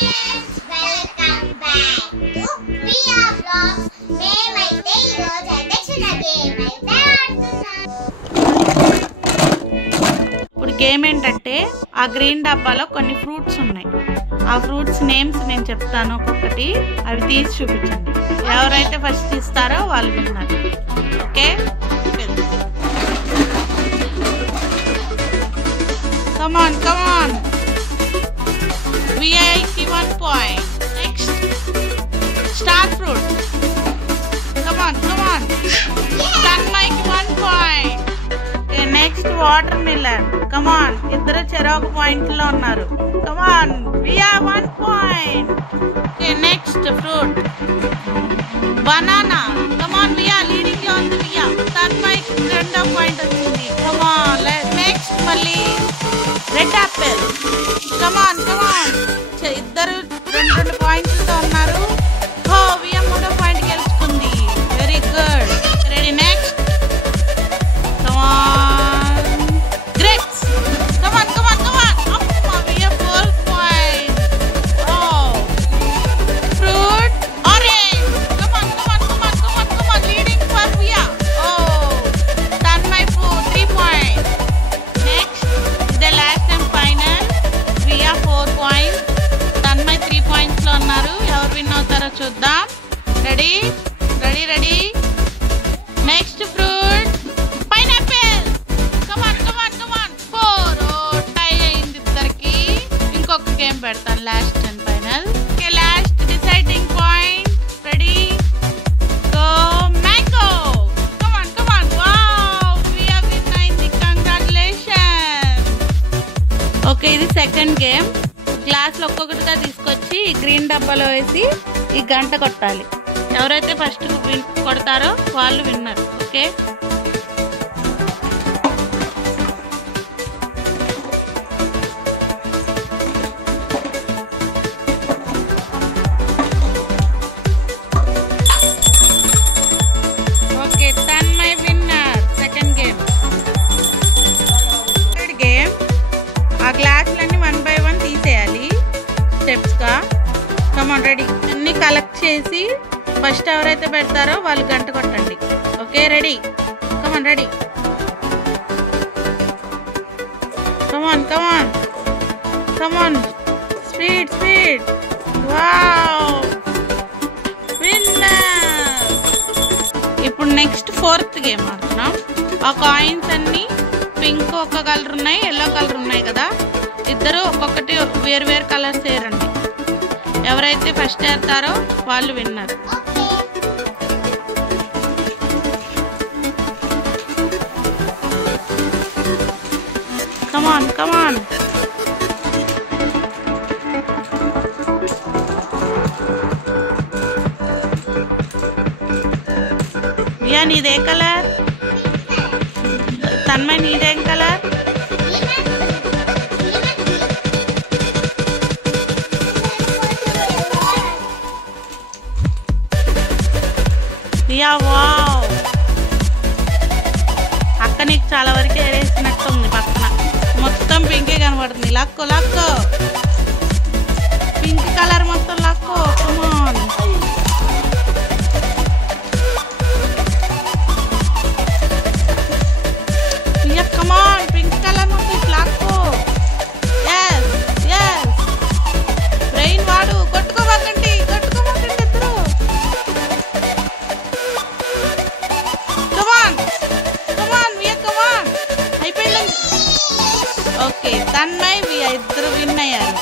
Friends welcome back to Priya blogs. మేమైతే ఈ రోజు అయితే చిన్న గేమ్ అయితే ఆడుతున్నాం. ఇప్పుడు గేమ్ ఏంటంటే ఆ గ్రీన్ డబ్బాలో కొన్ని ఫ్రూట్స్ ఉన్నాయి. ఆ ఫ్రూట్స్ నేమ్స్ నేను చెప్తాను ఒక్కొక్కటి, అవి తీసి చూపించండి. ఎవరైతే ఫస్ట్ తీస్తారో వాళ్ళు విన్నారు. Okay, come on VIP 1 point. Next star fruit. Come on Tanmay 1 point. Okay, next watermelon. Come on, iddaru cheroku point lo unnaru. Come on, we have 1 point. Okay, next fruit banana. Come on, we are leading on the Via. Tanmay 2 point vachindi. Come on, next malli red apple. Come on ఇద్దరు 2 పాయింట్లతో ఉన్నారు. ఓ VM 3వ point గెలుచుకుంది. Very good. Ready, next. Come on grapes. Come on అమ్మా VM 4 point. ఓ fruit orange. Come on leading for Viya. ఓ Tanmay 3 point. Next the last and final Viya 4 point. Tanmay 3 points లో ఉన్నారు. ఎవరు విన్ అవుతారో చూద్దాం. Ready. Next fruit pineapple. Come on 4. Tie అయింది ఇద్దరికి. ఇంకొక గేమ్ పెడతాను, last and final. Okay, last deciding point. Ready, go. Mango. Come on wow, we have win అయింది. కంగ్రాచులేషన్. ఓకే, ఇది సెకండ్ గేమ్. గ్లాసులు ఒక్కొక్కటిగా తీసుకొచ్చి గ్రీన్ డబ్బాలో వేసి ఈ గంట కొట్టాలి. ఎవరైతే ఫస్ట్ కొడతారో వాళ్ళు winner. Okay, okay, Tanmay winner. Second game. Third game, ఆ గ్లాసులన్నీ 1 by 1 తీసేయాలి స్టెప్స్ గా. Come on, ready. అన్ని కలెక్ట్ చేసి ఫస్ట్ ఎవరైతే పెడతారో వాళ్ళు గంట కొట్టండి. Okay, ready. Come on speed. Wow, winner. ఇప్పుడు నెక్స్ట్ ఫోర్త్ గేమ్ ఆడుతున్నాం. ఆ కాయిన్స్ అన్ని పింక్ ఒక కలర్ ఉన్నాయి, ఎల్లో కలర్ ఉన్నాయి కదా. ఇద్దరు ఒక్కొక్కటి వేరు కలర్స్ వేరండి. ఎవరైతే ఫస్ట్ వేస్తారో వాళ్ళు విన్నారు. కమాన్ వియా, నీదే కలర్? తన్మయ్, నీదేం కలర్? వావ్, అక్క నీకు చాలా వరకు వేసినట్టు ఉంది. పక్కన మొత్తం పింకే కనబడుతుంది. లక్కో పింక్ కలర్ మొత్తం లక్కో. కమాన్, పింక్ కలర్ మొత్తం లక్కో. ఎస్ బ్రెయిన్ వాడు. కొట్టుకోబాకండి ఇద్దరు. అయిపోయింది. ఓకే, తన్మయ్ వియా ఇద్దరు విన్ అయ్యారు.